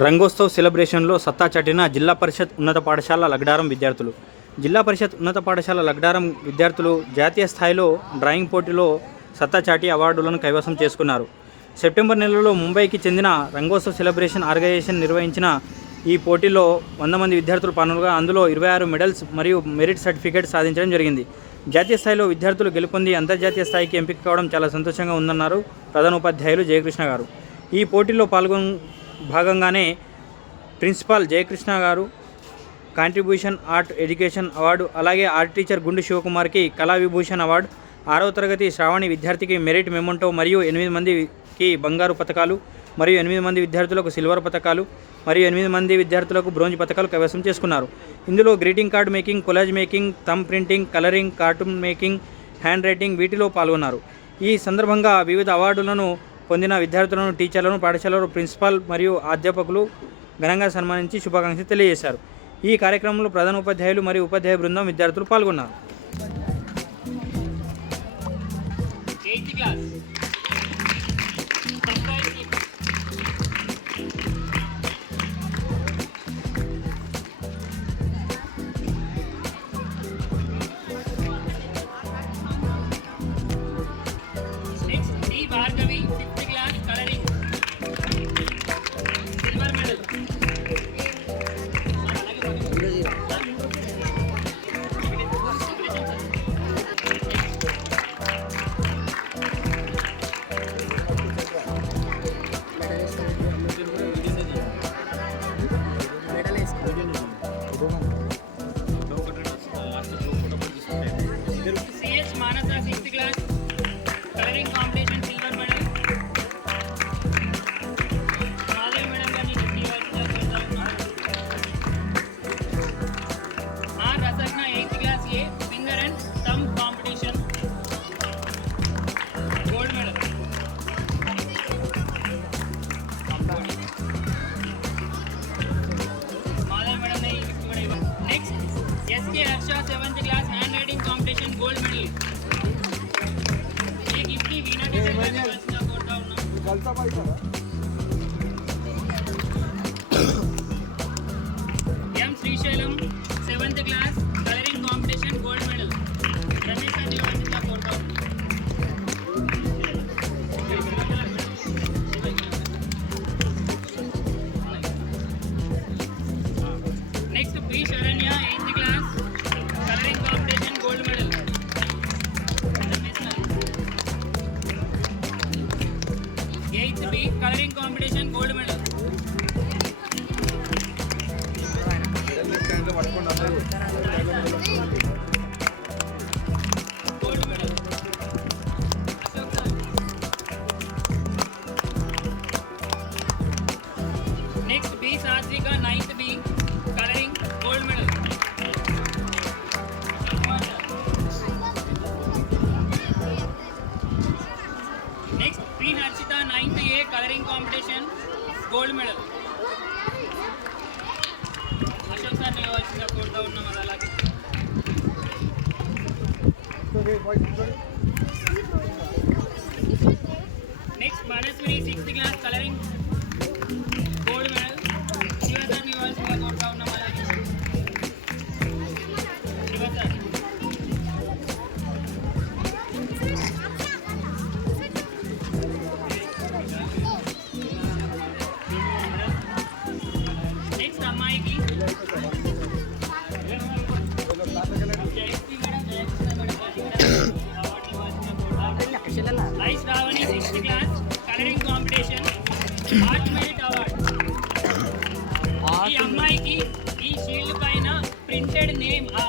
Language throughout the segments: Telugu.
రంగోత్సవ్ సెలబ్రేషన్లో సత్తా చాటిన జిల్లా పరిషత్ ఉన్నత పాఠశాల లగ్డారం విద్యార్థులు. జిల్లా పరిషత్ ఉన్నత పాఠశాల లగ్డారం విద్యార్థులు జాతీయ స్థాయిలో డ్రాయింగ్ పోటీలో సత్తా చాటి అవార్డులను కైవసం చేసుకున్నారు. సెప్టెంబర్ నెలలో ముంబైకి చెందిన రంగోత్సవ్ సెలబ్రేషన్ ఆర్గనైజేషన్ నిర్వహించిన ఈ పోటీలో వంద మంది విద్యార్థులు పాల్గొనగా అందులో ఇరవై ఆరు మెడల్స్ మరియు మెరిట్ సర్టిఫికేట్ సాధించడం జరిగింది. జాతీయ స్థాయిలో విద్యార్థులు గెలుపొంది అంతర్జాతీయ స్థాయికి ఎంపిక కావడం చాలా సంతోషంగా ఉందన్నారు ప్రధానోపాధ్యాయులు జయకృష్ణ గారు. ఈ పోటీలో పాల్గొన భాగంగానే ప్రిన్సిపాల్ జయకృష్ణ గారు కాంట్రిబ్యూషన్ ఆర్ట్ ఎడ్యుకేషన్ అవార్డు అలాగే ఆర్ట్ టీచర్ గుండు శివకుమార్కి కళా విభూషణ్ అవార్డు ఆరవ తరగతి శ్రావణి విద్యార్థికి మెరిట్ మెమంటో మరియు ఎనిమిది మందికి బంగారు పథకాలు మరియు ఎనిమిది మంది విద్యార్థులకు సిల్వర్ పథకాలు మరియు ఎనిమిది మంది విద్యార్థులకు బ్రోంజ్ పథకాలు కైవసం చేసుకున్నారు. ఇందులో greeting card making collage making thumb printing colouring cartoon making handwriting వీటిలో పాల్గొన్నారు. ఈ సందర్భంగా వివిధ అవార్డులను పొందిన విద్యార్థులను టీచర్లను పాఠశాలలో ప్రిన్సిపాల్ మరియు అధ్యాపకులు ఘనంగా సన్మానించి శుభాకాంక్షలు తెలియజేశారు. ఈ కార్యక్రమంలో ప్రధాన ఉపాధ్యాయులు మరియు ఉపాధ్యాయ బృందం విద్యార్థులు పాల్గొన్నారు. next B Sathvika ninth B colouring gold medal next P Harshitha ninth A colouring competition gold medal Ashok sir నిలవాల్సిందిగా కోరుతా ఉన్నాం అది అలాగే art merit award ఈ అమ్మాయికి ఈ షీల్డ్ పైన ప్రింటెడ్ నేమ్ ఆ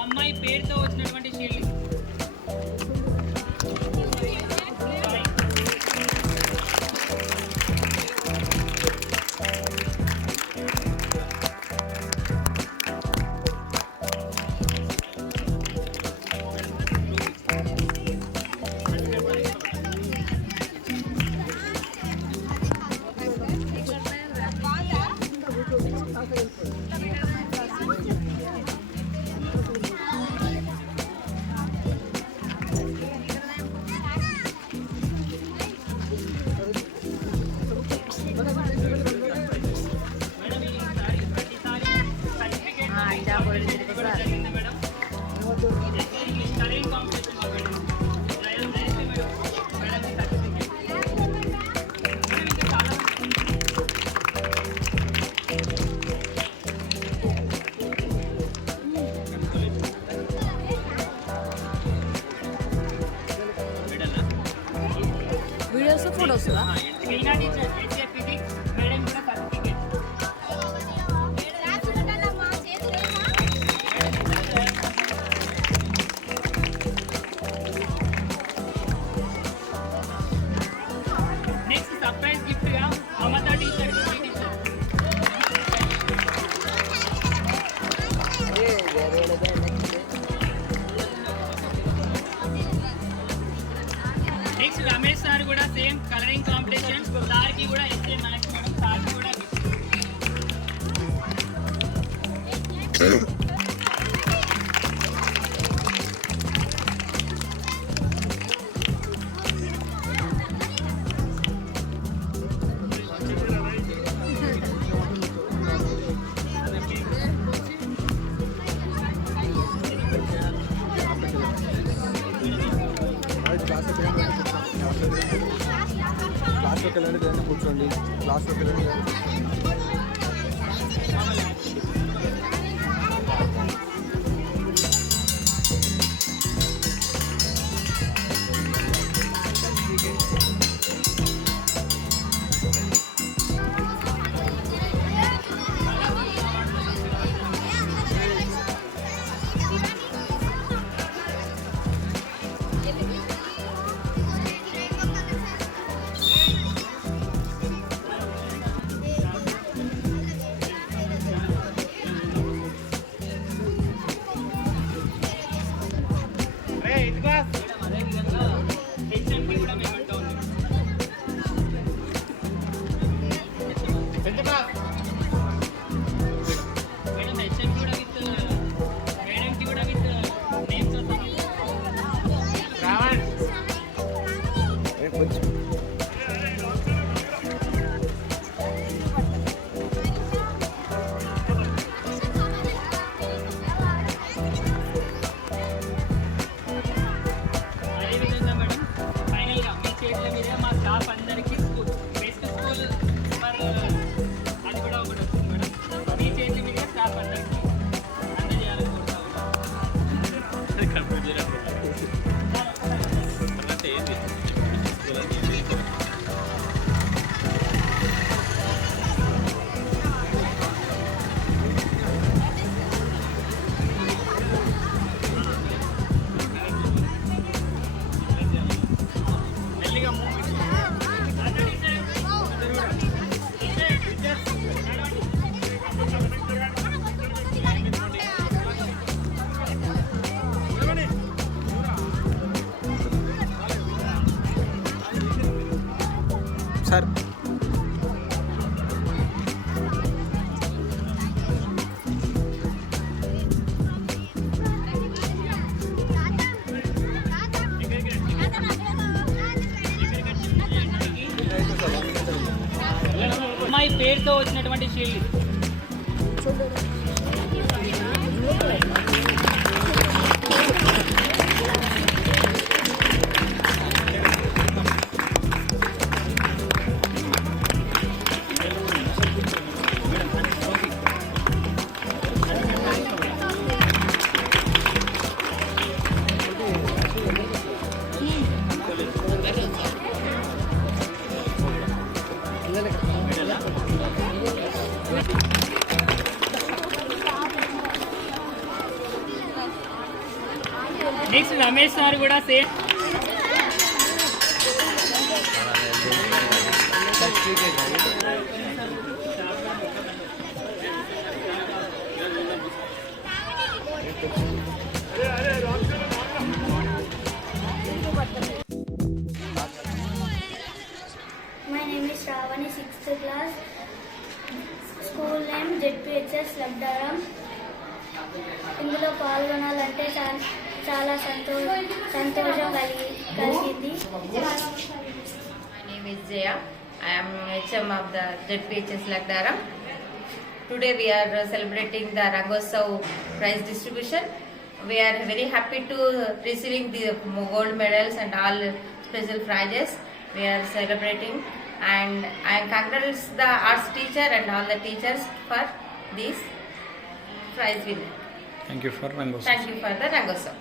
figura लास्ट में సార్ అమ్మాయి పేరుతో వచ్చినటువంటి షీల్డ్ గణేష్ సార్ కూడా same My name is Shravani, 6th class. School name ZPHS Labdaram ఇందులో పాల్గొనాలంటే చాలా చాలా సంతో సంతోషం కలిగి కలిగింది HM of the ZPHS Lagdaram. Today we are uh, celebrating the Rangotsav prize distribution. We are very happy to receiving the gold medals and all special prizes. We are celebrating and I congratulate the arts teacher and all the teachers for this prize winner. Thank you for రంగోస్ Thank you for the Rangotsav.